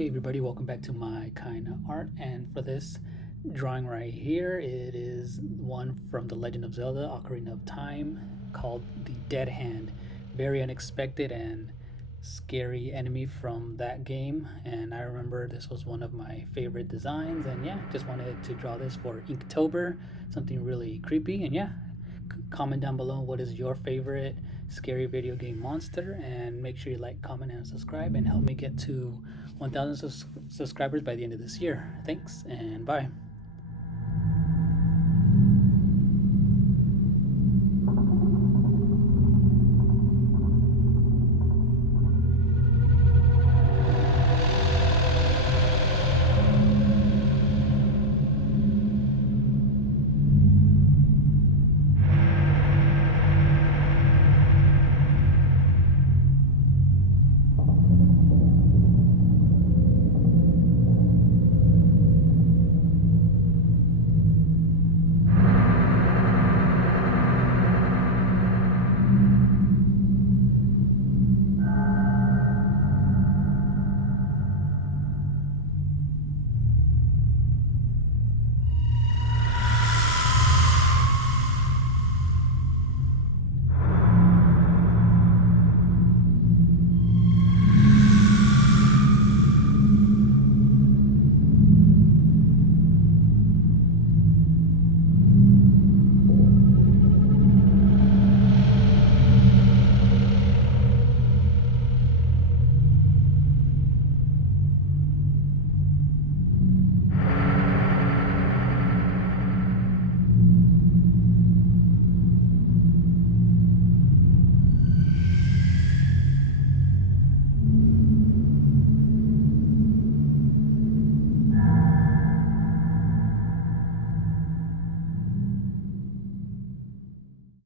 Hey everybody, welcome back to my kind of art. And for this drawing right here, it is one from The Legend of Zelda Ocarina of Time called the Dead Hand. Very unexpected and scary enemy from that game, and I remember this was one of my favorite designs. And yeah, just wanted to draw this for Inktober, something really creepy. And yeah, comment down below what is your favorite scary video game monster, and make sure you like, comment, and subscribe, and help me get to 1,000 subscribers by the end of this year. Thanks and bye.